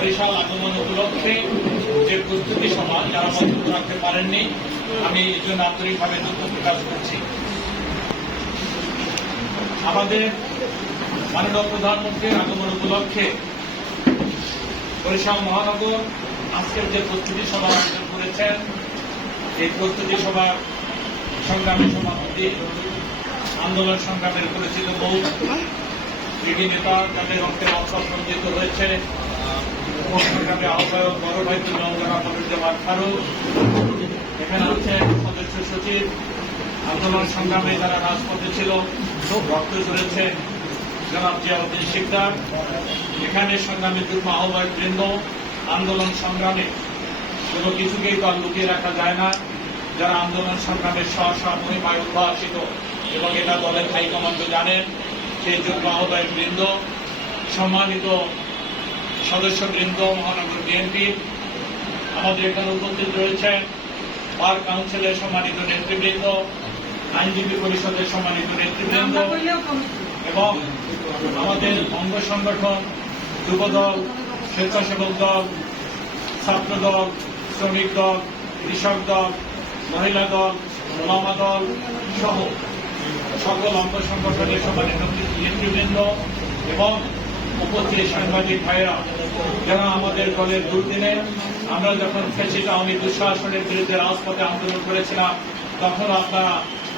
বরিশাল আগমন উপলক্ষে যে প্রস্তুতি সভা যারা বক্তব্য রাখতে পারেননি, আমি এই জন্য আন্তরিকভাবে দুঃখ প্রকাশ করছি। আমাদের মাননীয় প্রধানমন্ত্রীর আগমন উপলক্ষে বরিশাল মহানগর আজকের যে প্রস্তুতি সভা আয়োজন করেছেন, এই প্রস্তুতি সভার সংগ্রামী সভাপতি, আন্দোলন সংগ্রামের পরিচিত বহু বিধি নেতা যাদের রক্তে রক্ত সঞ্চিত হয়েছে, সংগ্রামী আহ্বায়ক বড় ভাই জনাব ফারুক, এখানে আছেন সদস্য সচিব, আন্দোলন সংগ্রামে যারা রাজপথে ছিল রক্ত ঝরেছে জনাব জিয়াউদ্দিন শিকদার, এখানে সংগ্রামী যুগ্ম আহ্বায়ক বৃন্দ, আন্দোলন সংগ্রামে কোনো কিছুকেই তো লুকিয়ে রাখা যায় না, যারা আন্দোলন সংগ্রামের মহিমায় উদ্ভাসিত এবং এটা দলের হাইকমান্ড জানেন, সেই যুগ্ম আহ্বায়ক বৃন্দ, সম্মানিত সদস্য বৃন্দ, মহানগর বিএনপি, আমাদের এখানে উপস্থিত রয়েছেন বার কাউন্সিলের সম্মানিত নেতৃবৃন্দ, আইনজীবী পরিষদের সম্মানিত নেতৃবৃন্দ এবং আমাদের অঙ্গ সংগঠন, যুবদল, স্বেচ্ছাসেবক দল, ছাত্র দল, শ্রমিক দল, কৃষক দল, মহিলা দল, ওলামা দল সহ সকল অঙ্গ সংগঠনের সম্মানিত নেতৃবৃন্দ এবং উপস্থিত সাংবাদিক ভাইরা, যারা আমাদের দলের দুর্দিনে আমরা যখন ফ্যাসিস্ট আওয়ামী দুঃশাসনের বিরুদ্ধে রাজপথে আন্দোলন করেছিলাম, তখন আপনারা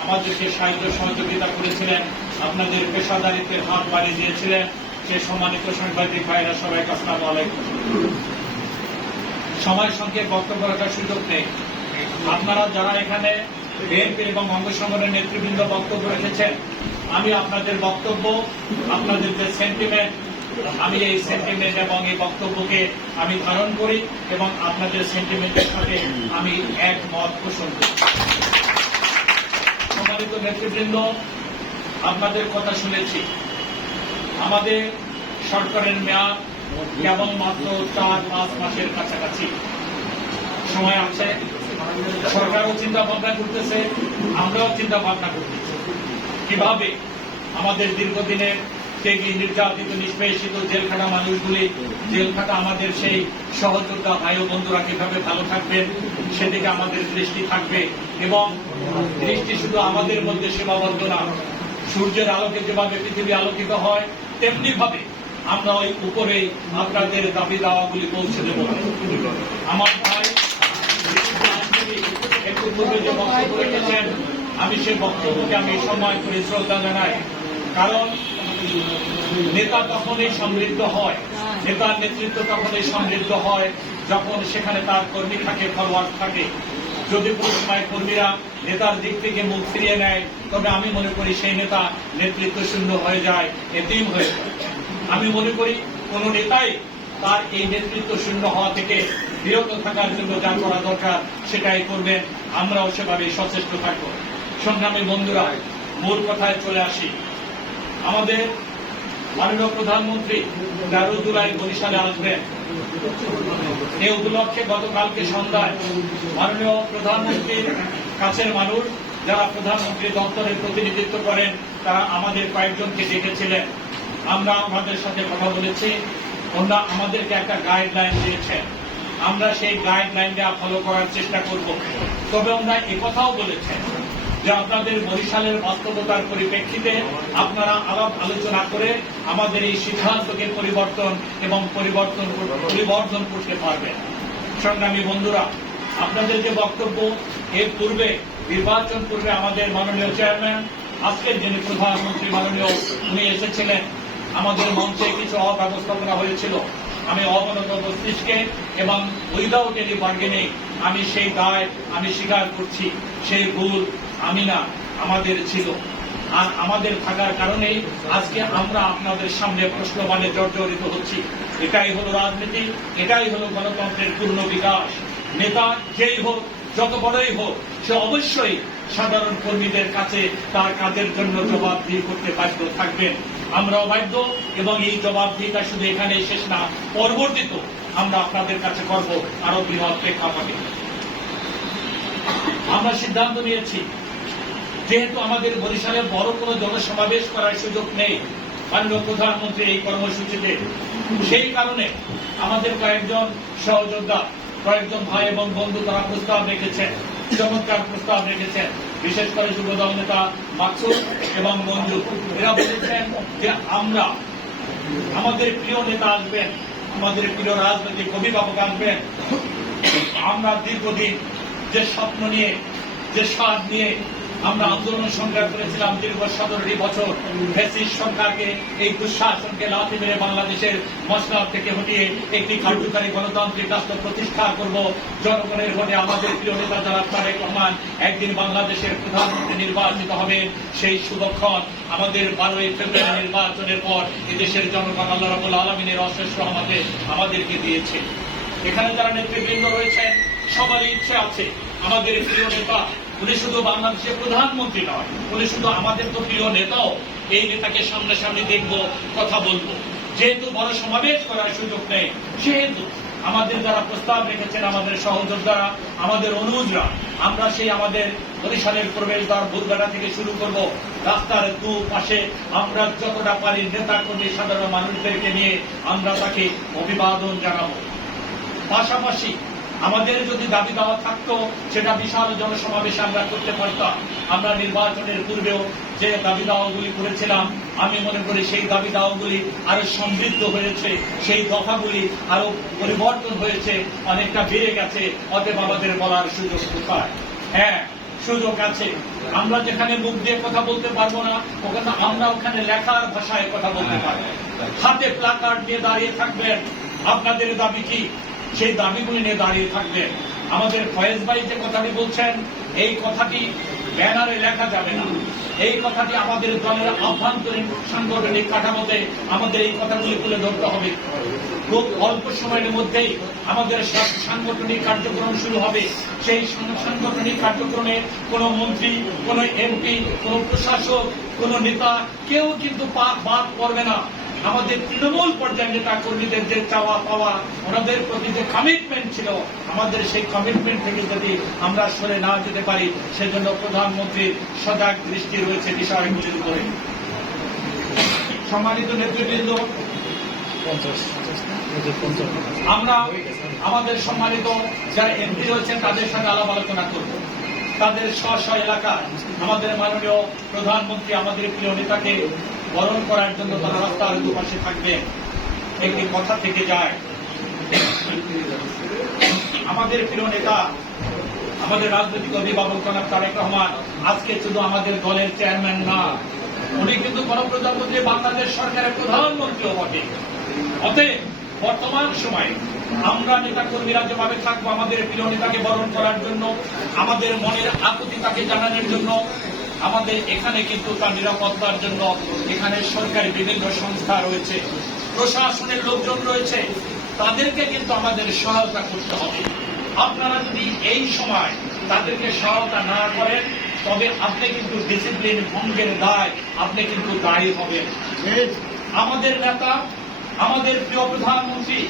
আমাদেরকে সাহায্য সহযোগিতা করেছিলেন, আপনাদের পেশাদারিত্বের হাত বাড়িয়ে দিয়েছিলেন। সেই সম্মানিত সাংবাদিক ভাইরা সবাইকে আসসালামু আলাইকুম। সময় সংক্ষেপ বক্তব্য রাখার সুযোগ নেই। আপনারা যারা এখানে বিএনপি এবং অঙ্গ সংগঠনের নেতৃবৃন্দ বক্তব্য রেখেছেন, আমি আপনাদের বক্তব্য, আপনাদের যে সেন্টিমেন্ট, আমি এই সেন্টিমেন্ট এবং এই বক্তব্যকে আমি ধারণ করি এবং আপনাদের সেন্টিমেন্টের সাথে আমি একমত পোষণ করি। সম্মানিত নেতৃবৃন্দ, আপনাদের কথা শুনেছি। আমাদের সরকারের মেয়াদ কেবলমাত্র 4-5 মাসের কাছাকাছি সময় আছে। সরকারও চিন্তা ভাবনা করতেছে, আমরাও চিন্তা ভাবনা করতেছি কিভাবে আমাদের দীর্ঘদিনের ত্যাগী, নির্যাতিত, নিষ্পেষিত জেলখানা মানুষগুলি, জেলখানা আমাদের সেই সহযোদ্ধা ভাই ও বন্ধুরা কিভাবে ভালো থাকবেন সেদিকে আমাদের দৃষ্টি থাকবে এবং দৃষ্টি শুধু আমাদের মধ্যে সীমাবদ্ধ না, সূর্যের আলোকে যেভাবে পৃথিবী আলোকিত হয় তেমনি ভাবে আমরা ওই উপরে আপনাদের দাবি দাওয়াগুলি পৌঁছে দেব। আমার ভাই একটু পূর্বে যে বক্তব্য রেখেছেন, আমি সেই বক্তব্যকে আমি সম্মান করে শ্রদ্ধা জানাই। কারণ নেতা তখনই সমৃদ্ধ হয়, নেতার নেতৃত্ব তখনই সমৃদ্ধ হয় যখন সেখানে তার কর্মী থাকে, ফলোয়ার থাকে। যদি কোনো সময় কর্মীরা নেতার দিক থেকে মুখ ফিরিয়ে নেয়, তবে আমি মনে করি সেই নেতা নেতৃত্ব শূন্য হয়ে যায়, এতিম হয়ে যায়। আমি মনে করি কোন নেতাই তার এই নেতৃত্ব শূন্য হওয়া থেকে বিরত থাকার জন্য যা করা দরকার সেটাই করবেন। আমরাও সেভাবে সচেষ্ট থাকবো। সংগ্রামী বন্ধুরা, মূল কথায় চলে আসি। আমাদের মাননীয় প্রধানমন্ত্রী 13 জুলাই বরিশালে আসবেন। এই উপলক্ষে গতকালকে সন্ধ্যায় মাননীয় প্রধানমন্ত্রীর কাছের মানুষ, যারা প্রধানমন্ত্রী দপ্তরের প্রতিনিধিত্ব করেন, তারা আমাদের কয়েকজনকে ডেকেছিলেন। আমরা আমাদের সাথে কথা বলেছি, ওনারা আমাদেরকে একটা গাইডলাইন দিয়েছেন। আমরা সেই গাইডলাইনটা ফলো করার চেষ্টা করব। তবে ওনারা একথাও বলেছেন যে আপনাদের বরিশালের বাস্তবতার পরিপ্রেক্ষিতে আপনারা আলাপ আলোচনা করে আমাদের এই সিদ্ধান্তকে পরিবর্তন করতে পারবেন। সংগ্রামী বন্ধুরা, আপনাদের যে বক্তব্য, এর পূর্বে নির্বাচন পূর্বে আমাদের মাননীয় চেয়ারম্যান, আজকের যিনি প্রধানমন্ত্রী মাননীয়, উনি এসেছিলেন। আমাদের মঞ্চে কিছু অব্যবস্থাপনা হয়েছিল। আমি অবনত মস্তিষ্কে এবং উইদাউট এনি বার্গেনিং আমি সেই দায় আমি স্বীকার করছি। সেই ভুল আমি না, আমাদের ছিল। আর আমাদের থাকার কারণেই আজকে আমরা আপনাদের সামনে প্রশ্নবাণে জর্জরিত হচ্ছি। এটাই হলো রাজনীতি, এটাই হলো গণতন্ত্রের পূর্ণ বিকাশ। নেতা যেই হোক, যত বড়ই হোক, সে অবশ্যই সাধারণ কর্মীদের কাছে তার কাজের জন্য জবাবদিহি করতে বাধ্য থাকবেন। আমরাও বাধ্য এবং এই জবাবদিহিটা শুধু এখানে শেষ না, পরবর্তীত আমরা আপনাদের কাছে করব আরো বৃহৎ প্রেক্ষাপটে। আমরা সিদ্ধান্ত নিয়েছি, যেহেতু আমাদের বরিশালে বড় কোনো জনসমাবেশ করার সুযোগ নেই মাননীয় প্রধানমন্ত্রী এই কর্মসূচিতে, সেই কারণে আমাদের কয়েকজন সহযোদ্ধা, কয়েকজন ভাই এবং বন্ধু তারা প্রস্তাব রেখেছেন, চমৎকার প্রস্তাব রেখেছেন। বিশেষ করে যুবদল নেতা মাকসুদ এবং মঞ্জু, এরা বলেছেন যে আমরা, আমাদের প্রিয় নেতা আসবেন, আমাদের প্রিয় রাজনৈতিক অভিভাবক আসবেন, আমরা দীর্ঘদিন যে স্বপ্ন নিয়ে, যে স্বাদ নিয়ে আমরা আন্দোলন সংগ্রাম করেছিলাম দীর্ঘ 17টি বছর, ফ্যাসিস্ট সরকারকে, এই দুঃশাসনকে লাথি মেরে বাংলাদেশের মসনদ থেকে হটিয়ে একটি কার্যকারী গণতান্ত্রিক রাষ্ট্র প্রতিষ্ঠা করব। জনগণের ভোটে আমাদের প্রিয় নেতা জনাব তারেক রহমান একদিন বাংলাদেশের প্রধানমন্ত্রী নির্বাচিত হবেন। সেই শুভক্ষণ আমাদের 12ই ফেব্রুয়ারি নির্বাচনের পর এদেশের জনগণ আল্লাহ রাব্বুল আলামিনের অশেষ রহমতে আমাদেরকে দিয়েছে। এখানে যারা নেতৃবৃন্দ রয়েছেন সবারই ইচ্ছে আছে আমাদের প্রিয় নেতা, উনি শুধু বাংলাদেশের প্রধানমন্ত্রী নয়, উনি শুধু আমাদের তো প্রিয় নেতাও, এই নেতাকে সামনাসামনি দেখবো, কথা বলবো। যেহেতু বড় সমাবেশ করার সুযোগ নেই, সেহেতু আমাদের যারা প্রস্তাব রেখেছেন, আমাদের সহযোদ্ধারা, আমাদের অনুজরা, আমরা সেই আমাদের বরিশালের প্রবেশদ্বার বুধবাটা থেকে শুরু করব। রাস্তার দুপাশে আমরা যতটা পারি নেতা কর্মী সাধারণ মানুষদেরকে নিয়ে আমরা তাকে অভিবাদন জানাবো। পাশাপাশি আমাদের যদি দাবি দাওয়া থাকতো সেটা বিশাল জনসমাবেশে আমরা করতে পারতাম। আমরা নির্বাচনের পূর্বেও যে দাবি দাওয়াগুলি করেছিলাম, আমি মনে করি সেই দাবি দাওয়াগুলি আরো সমৃদ্ধ হয়েছে, সেই দফাগুলি আরো পরিবর্তন হয়েছে, অনেকটা বেড়ে গেছে। অতএব আমাদের বলার সুযোগ কোথায়? হ্যাঁ, সুযোগ আছে। আমরা যেখানে মুখ দিয়ে কথা বলতে পারবো না, ওখানে আমরা ওখানে লেখার ভাষায় কথা বলতে পারবো। হাতে প্লাকার্ড নিয়ে দাঁড়িয়ে থাকবেন, আপনাদের দাবি কি, সেই দাবিগুলি নিয়ে দাঁড়িয়ে থাকবেন। আমাদের ফয়েজ ভাই যে কথাটি বলছেন, এই কথাটি ব্যানারে লেখা যাবে না, এই কথাটি আমাদের দলের আভ্যন্তরীণ সাংগঠনিক কাঠামোতে আমাদের এই কথাগুলি তুলে ধরতে হবে। খুব অল্প সময়ের মধ্যেই আমাদের সাংগঠনিক কার্যক্রম শুরু হবে। সেই সাংগঠনিক কার্যক্রমে কোনো মন্ত্রী, কোনো এমপি, কোনো প্রশাসক, কোনো নেতা কেউ কিন্তু বাদ পড়বে না। আমাদের তৃণমূল পর্যায়ের নেতা কর্মীদের যে চাওয়া পাওয়া, ওনাদের প্রতি যে কমিটমেন্ট ছিল, আমাদের সেই কমিটমেন্ট থেকে যদি আমরা সরে না যেতে পারি, সেজন্য প্রধানমন্ত্রীর সজাগ দৃষ্টি রয়েছে বিষয়গুলির উপরে। সম্মানিত নেতৃবৃন্দ, আমরা আমাদের সম্মানিত যারা এমপি রয়েছেন তাদের সঙ্গে আলাপ আলোচনা করব। তাদের স্ব স্ব এলাকা আমাদের মাননীয় প্রধানমন্ত্রী, আমাদের প্রিয় নেতাকে বরণ করার জন্য তারা রাস্তার দুপাশে থাকবে। একটি কথা থেকে যায়, আমাদের প্রিয় নেতা, আমাদের রাজনৈতিক অভিভাবক জনাব তারেক রহমান আজকে শুধু আমাদের দলের চেয়ারম্যান না, উনি কিন্তু গণপ্রজাতন্ত্রী বাংলাদেশ সরকারের প্রধানমন্ত্রীও বটে। অতএব বর্তমান সময়ে আমরা নেতা কর্মীরা যেভাবে থাকবো আমাদের প্রিয় নেতাকে বরণ করার জন্য, আমাদের মনের আকুতি তাকে জানানোর জন্য, আমাদের এখানে কিন্তু তার নিরাপত্তার জন্য এখানে সরকারি বিভিন্ন সংস্থা রয়েছে, প্রশাসনের লোকজন রয়েছে, তাদেরকে কিন্তু আমাদের সহায়তা করতে হবে। আপনারা যদি এই সময় তাদেরকে সহায়তা না করেন, তবে আপনি কিন্তু ডিসিপ্লিন ভঙ্গের দায় আপনি কিন্তু দায়ী হবেন। আমাদের নেতা, আমাদের প্রিয় প্রধানমন্ত্রী,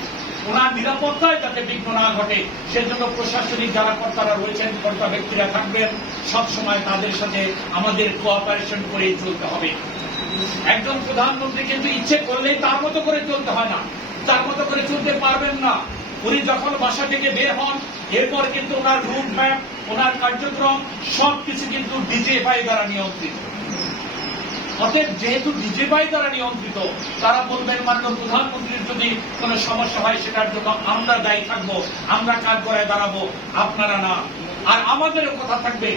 ওনার নিরাপত্তায় যাতে বিঘ্ন না ঘটে, সেজন্য প্রশাসনিক যারা কর্তারা রয়েছেন, কর্তা ব্যক্তিরা থাকবেন, সবসময় তাদের সাথে আমাদের কোঅপারেশন করেই চলতে হবে। একজন প্রধানমন্ত্রী কিন্তু ইচ্ছে করলেই তার মতো করে চলতে হয় না, তার মতো করে চলতে পারবেন না। উনি যখন বাসা থেকে বের হন, এরপর কিন্তু ওনার রুট ম্যাপ, ওনার কার্যক্রম সবকিছু কিন্তু ডিজিএফআই দ্বারা নিয়ন্ত্রিত। অতএব যেহেতু ডিজিএফআই দ্বারা নিয়ন্ত্রিত, তারা বলবেন মাননীয় প্রধানমন্ত্রীর যদি কোনো সমস্যা হয় সেটার জন্য আমরা দায়ী থাকবো, আমরা কাজ করে দাঁড়াবো, আপনারা না। আর আমাদেরও কথা থাকবে,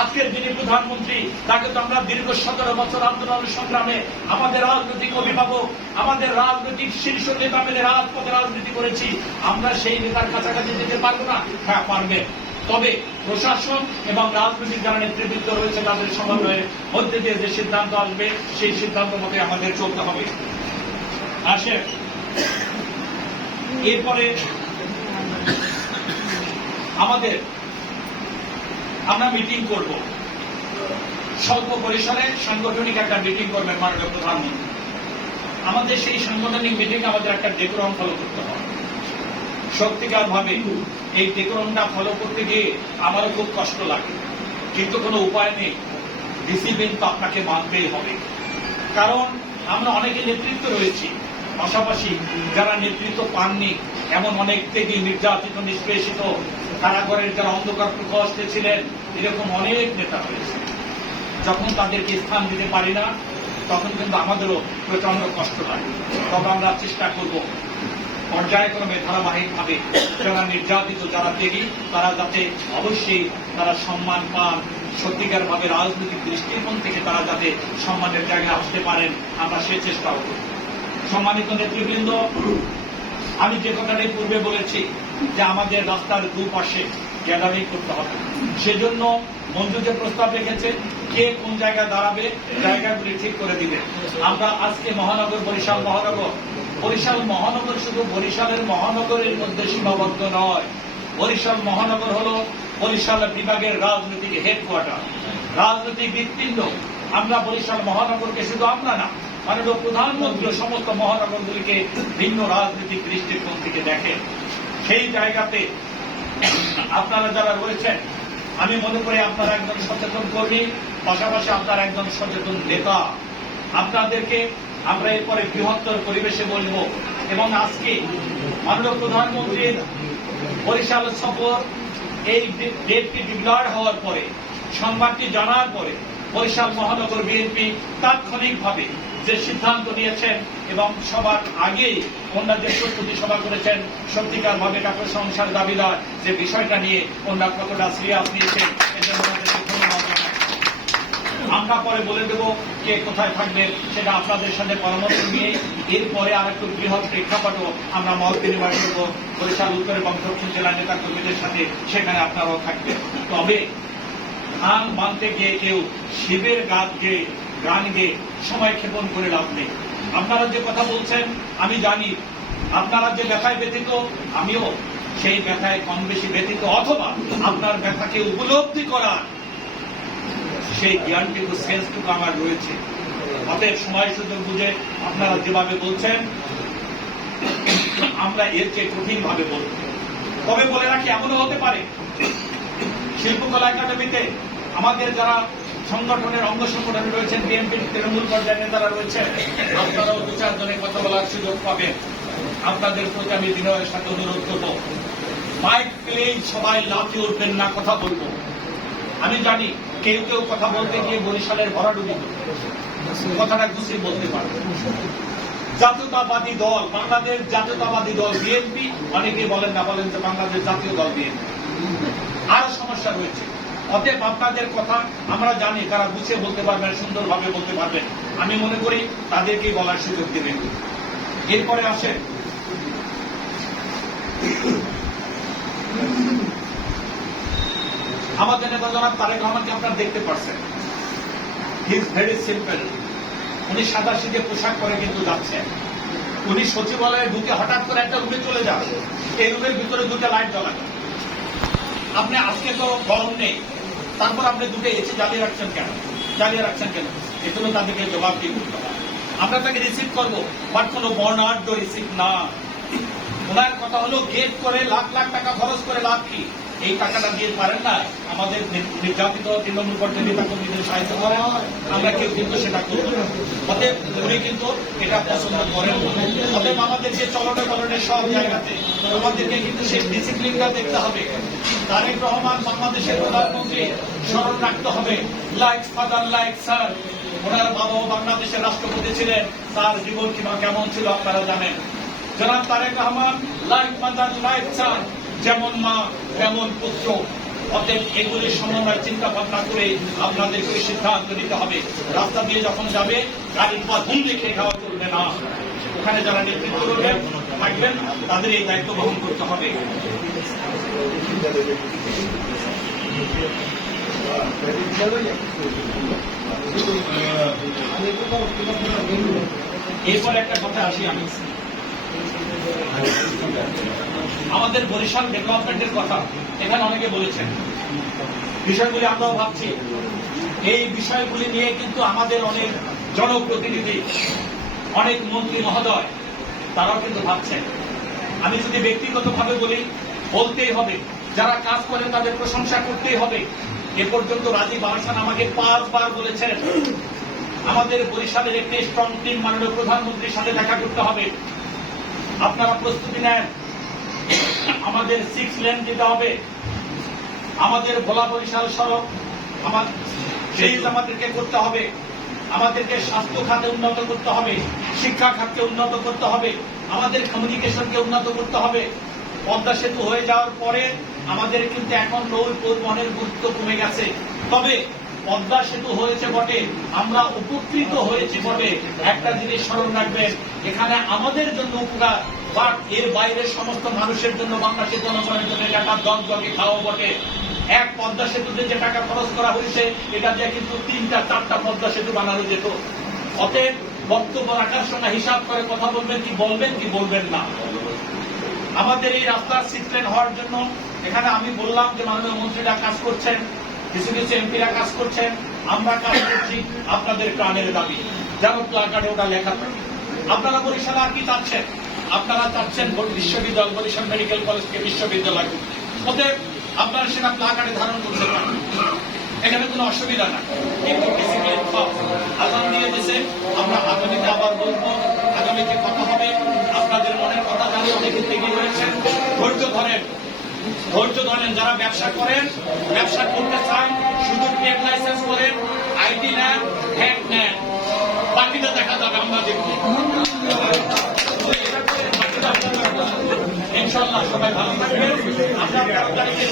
আজকের যিনি প্রধানমন্ত্রী তাকে তো আমরা দীর্ঘ 17 বছর আন্দোলন সংগ্রামে আমাদের রাজনৈতিক অভিভাবক, আমাদের রাজনৈতিক শীর্ষ নেতা মেলে রাজপথে রাজনীতি করেছি, আমরা সেই নেতার কাছাকাছি যেতে পারবো না? হ্যাঁ, পারবেন। তবে প্রশাসন এবং রাজনৈতিক যারা নেতৃবৃন্দ রয়েছে তাদের সমন্বয়ের মধ্যে দিয়ে যে সিদ্ধান্ত আসবে, সেই সিদ্ধান্ত মতে আমাদের চলতে হবে। আসে এরপরে আমরা মিটিং করব, স্বল্প পরিসরে সাংগঠনিক একটা মিটিং করবেন মাননীয় প্রধানমন্ত্রী। আমাদের সেই সাংগঠনিক মিটিং আমাদের একটা ডেকোরাম ফলো করতে হবে। সত্যিকার ভাবে এই ডেকোরামটা ফলো করতে গিয়ে আমারও খুব কষ্ট লাগে, কিন্তু কোনো উপায় নেই, ডিসিপ্লিন তো আপনাকে মানতেই হবে। কারণ আমরা অনেকে নেতৃত্ব রয়েছি, পাশাপাশি যারা নেতৃত্ব পাননি এমন অনেক ত্যাগী, নির্যাতিত, নিষ্পেষিত, কারাগারের যারা অন্ধকার প্রকোষ্ঠে ছিলেন, এরকম অনেক নেতা রয়েছে। যখন তাদেরকে স্থান দিতে পারি না তখন কিন্তু আমাদেরও প্রচন্ড কষ্ট লাগে। তবে আমরা চেষ্টা করব পর্যায়ক্রমে ধারাবাহিকভাবে যারা নির্যাতিত, যারা ত্যাগী, তারা যাতে অবশ্যই তারা সম্মান পান, সত্যিকার ভাবে রাজনৈতিক দৃষ্টিকোণ থেকে তারা যাতে সম্মানের জায়গায় আসতে পারেন, আমরা সে চেষ্টাও করব। সম্মানিত নেতৃবৃন্দ, আমি যে কথাটাই পূর্বে বলেছি যে আমাদের রাস্তার দুপাশে গ্যাদারিং করতে হবে। সেজন্য মঞ্জু যে প্রস্তাব রেখেছে কে কোন জায়গায় দাঁড়াবে, জায়গাগুলি ঠিক করে দিবে। আমরা আজকে মহানগর, বরিশাল মহানগর শুধু বরিশালের মহানগরের মধ্যে সীমাবদ্ধ নয়। বরিশাল মহানগর হলো বরিশাল বিভাগের রাজনৈতিক হেডকোয়ার্টার, রাজনৈতিক হৃৎপিণ্ড। আমরা বরিশাল মহানগরকে শুধু আমরা না, মাননীয় প্রধানমন্ত্রী সমস্ত মহানগরগুলিকে ভিন্ন রাজনৈতিক দৃষ্টিকোণ থেকে দেখেন। সেই জায়গাতে আপনারা যারা রয়েছেন, আমি মনে করি আপনারা একজন সচেতন কর্মী, পাশাপাশি আপনারা একজন সচেতন নেতা। আপনাদেরকে আমরা এরপরে বৃহত্তর পরিবেশে বলবো। এবং আজকে মাননীয় প্রধানমন্ত্রীর বরিশাল সফর, এই ডেটটি ডিক্লার হওয়ার পরে, সংবাদটি জানার পরে বরিশাল মহানগর বিএনপি তাৎক্ষণিকভাবে যে সিদ্ধান্ত নিয়েছেন এবং সবার আগেই ওনারা যে প্রস্তুতি সভা করেছেন, সত্যিকার ভাবে এটা প্রশংসার দাবিদার। যে বিষয়টা নিয়ে ওনারা কতটা সিরিয়াস নিয়েছেন, এজন্য ওনাদেরকে ধন্যবাদ জানাই। আমরা পরে বলে দেব কে কোথায় থাকবেন, সেটা আপনাদের সাথে পরামর্শ নিয়ে এরপরে আর একটু বৃহৎ প্রেক্ষাপটও আমরা মত বিনিময় করব বরিশাল উত্তর এবং দক্ষিণ জেলার নেতা কর্মীদের সাথে, সেখানে আপনারাও থাকবেন। তবে ধান বাঁধতে গিয়ে কেউ শিবের গান গেয়ে সময় ক্ষেপণ করে লাভ নেই। আপনারা যে কথা বলছেন আমি জানি, আপনারা যে ব্যথায় ব্যথিত, আমিও সেই ব্যথায় কম বেশি ব্যথিত, অথবা আপনার ব্যথাকে উপলব্ধি করার সেই জ্ঞানটুকু, সেন্সটুকু আমার রয়েছে। অতএব সময় সুযোগ বুঝে আপনারা যেভাবে বলছেন আমরা এর চেয়ে কঠিন ভাবে বলব। তবে বলে রাখি, এমনও হতে পারে শিল্পকলা একাডেমিতে আমাদের যারা সংগঠনের অঙ্গ সংগঠন রয়েছেন, বিএনপির তৃণমূল পর্যায়ের নেতারা রয়েছেন, আপনারাও দু চারজনের কথা বলার সুযোগ পাবেন। আপনাদের প্রতি আমি বিনয়ের সাথে অনুরোধ করব, মাইক পেলেই সবাই লাফিয়ে উঠবেন না, কথা বলবো। আমি জানি কেউ কেউ কথা বলতে গিয়ে বরিশালের ভরাডুবি কথাটা গুছিয়ে বলতে পারবে। জাতীয়তাবাদী দল, বাংলাদেশ জাতীয়তাবাদী দল বিএনপি, অনেকে বলেন না, বলেন যে বাংলাদেশ জাতীয় দল বিএনপি। আরো সমস্যা রয়েছে। অতএব আপনাদের কথা আমরা জানি, তারা গুছিয়ে বলতে পারবেন, সুন্দরভাবে বলতে পারবেন। আমি মনে করি তাদেরকেই বলার সুযোগ দেবেন। এরপরে আসেন আমাদের নেতা জনাব তারেক রহমানকে আপনারা দেখতে পাচ্ছেন। He is very simple. উনি সাদা সিধে পোশাক পরে কিন্তু যাচ্ছেন। উনি সচিবালয়ে ঢুকে হঠাৎ করে একটা রুমে চলে যান, এই রুমের ভিতরে দুটো লাইট জ্বালানো। আপনি আজকে তো গরম নেই, তারপর আপনি দুটো এসি জ্বালিয়ে রাখছেন কেন? এগুলো তাদেরকে জবাব দিয়ে করতে হবে। আমরা তাকে রিসিভ করবো, বাট কোনো বর্ণাঢ্য রিসিভ না। ওনার কথা হলো গেট করে লাখ লাখ টাকা খরচ করে লাভ কি? এই টাকাটা দিয়ে পারেন না আমাদের নির্যাতিত তৃণমূল পর্যায়ে নেতা কর্মীদের সাহায্য করেন, আমরা কেউ কিন্তু সেটা করবো না। অতএব উনি কিন্তু এটা পছন্দ করেন। অতএব আমাদের যে চলনের সব জায়গাতে আমাদেরকে কিন্তু সেই ডিসিপ্লিনটা দেখতে হবে। তারেক রহমান বাংলাদেশের প্রধানমন্ত্রী, স্মরণ রাখতে হবে, লাইক ফাদার লাইক সান। ওনার বাবাও বাংলাদেশের রাষ্ট্রপতি ছিলেন, তার জীবন কিংবা কেমন ছিল আপনারা জানেন। জনাব Tarique Rahman like father like son, যেমন মা তেমন পুত্র। অতএব এগুলির সমন্বয় চিন্তা ভাবনা করে আপনাদেরকে সিদ্ধান্ত নিতে হবে। রাস্তা দিয়ে যখন যাবে গাড়ির পা ধুম রেখে খাওয়া চলবে না। ওখানে যারা নেতৃত্ব করবেন থাকবেন, তাদের এই দায়িত্ব বহন করতে হবে। এরপর একটা কথা আসি আমি, আমাদের বরিশাল ডেভেলপমেন্টের কথা এখানে অনেকে বলেছেন। বিষয়গুলি আমরাও ভাবছি, এই বিষয়গুলি নিয়ে কিন্তু আমাদের অনেক জনপ্রতিনিধি, অনেক মন্ত্রী মহোদয় তারাও কিন্তু ভাবছেন। আমি যদি ব্যক্তিগতভাবে বলি, বলতেই হবে, যারা কাজ করেন তাদের প্রশংসা করতেই হবে। এ পর্যন্ত রাজীব আহসান আমাকে 5 বার বলেছেন আমাদের বরিশালের একটি স্ট্রং টিম মাননীয় প্রধানমন্ত্রীর সাথে দেখা করতে হবে। আপনারা প্রস্তুতি নেন। আমাদের 6 লেন যেতে হবে। আমাদের ভোলা বরিশাল সড়ক সেই আমাদেরকে করতে হবে। আমাদেরকে স্বাস্থ্য খাতে উন্নত করতে হবে, শিক্ষা খাতকে উন্নত করতে হবে, আমাদের কমিউনিকেশনকে উন্নত করতে হবে। পদ্মা সেতু হয়ে যাওয়ার পরে আমাদের কিন্তু এখন নৌ পরিবহনের গুরুত্ব কমে গেছে। তবে পদ্মা সেতু হয়েছে বটে, আমরা উপকৃত হয়েছি বটে। একটা জিনিস স্মরণ রাখবেন, এখানে আমাদের জন্য উপকার, বাট এর বাইরের সমস্ত মানুষের জন্য, বাংলাদেশের জনগণের জন্য এটা দল জগে খাওয়া বটে। এক পদ্মা সেতুতে যে টাকা খরচ করা হয়েছে, এটা দিয়ে কিন্তু 3টা 4টা পদ্মা সেতু বানানো যেত। অতএব বক্তব্য রাখার সময় হিসাব করে কথা বলবেন কি বলবেন না। আমাদের এই রাস্তার 6 লেন হওয়ার জন্য এখানে আমি বললাম যে মাননীয় মন্ত্রীরা কাজ করছেন, কিছু কিছু এমপিরা কাজ করছেন, আমরা কাজ করছি। আপনাদের প্রাণের দাবি যেন প্লাকার্ডে ওটা লেখা থাকে। আপনারা বরিশালে আর কি চাচ্ছেন? আপনারা চাচ্ছেন বিশ্ববিদ্যালয়, বরিশাল মেডিকেল কলেজকে বিশ্ববিদ্যালয়। অতএব আপনারা সেটা প্লাকার্ডে ধারণ করতে পারেন, এখানে কোনো অসুবিধা না। কিন্তু ডিসিপ্লিন আগাম দিয়ে দিয়েছে। আমরা আগামীতে আবার বলবো, আগামীতে কথা হবে। আপনাদের মনের কথা জানিয়ে অনেকে এগিয়ে রয়েছেন। ধৈর্য ধরেন। যারা ব্যবসা করেন, ব্যবসা করতে চান, শুধু ট্রেড লাইসেন্স করেন, আইডি নেন, হ্যাক নেন, বাকিটা দেখা যাবে। আমরা দেখব ইনশাআল্লাহ। সবাই ভালো থাকবেন। আমরা 13 তারিখে